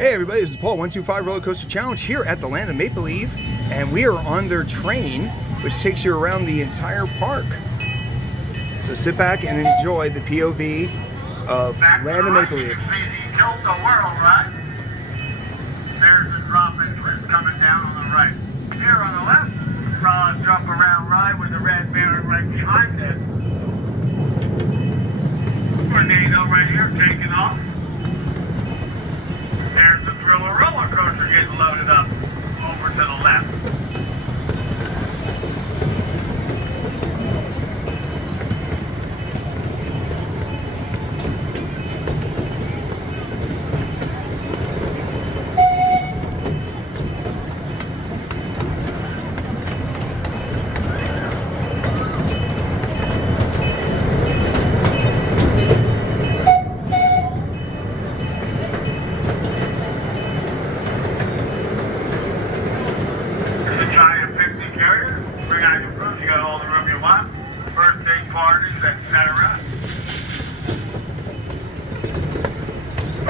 Hey everybody, this is Paul, 125 Roller Coaster Challenge here at the Land of Maple-Leaf, and we are on their train, which takes you around the entire park. So sit back and enjoy the POV of Land of Maple-Leaf. You can see the tilt the world, right? There's the drop entrance coming down on the right. Here on the left, jump around ride with the red baron right behind it. Tornado right here taking off. There's the Thriller roller coaster getting loaded up over to the left.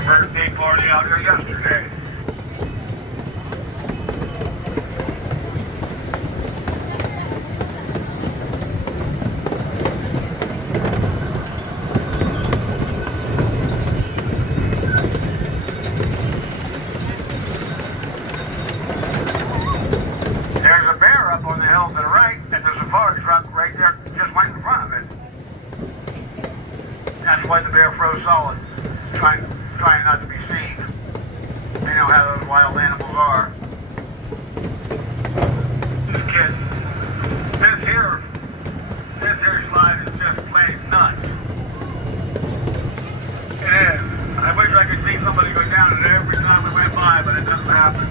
Birthday party out here yesterday. There's a bear up on the hill to the right, and there's a fire truck right there just right in front of it. That's why the bear froze solid, trying not to be seen. They know how those wild animals are. This here slide is just plain nuts. It is. I wish I could see somebody go down it every time we went by, but it doesn't happen.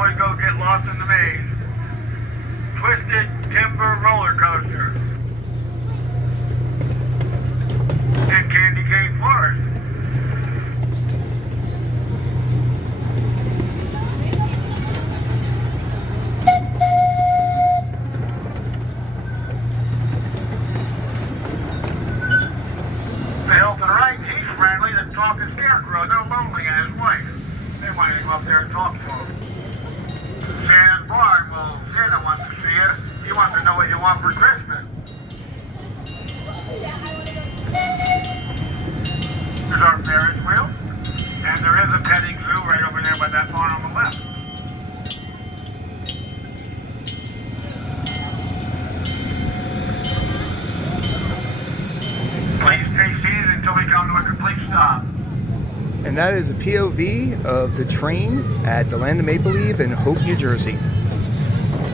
always go get lost in the maze. Twisted Timber Roller Coaster. And Candy Cane Forest. The hill to the right, he's friendly. The talking scarecrow, they're lonely and his wife. They want to go up there and talk to him. Santa's barn, well, Santa wants to see you. He wants to know what you want for Christmas. There's our Ferris wheel. And there is a petting zoo right over there by that barn on the left. Please stay seated until we come to a complete stop. And that is a POV of the train at the Land of Make Believe in Hope, New Jersey.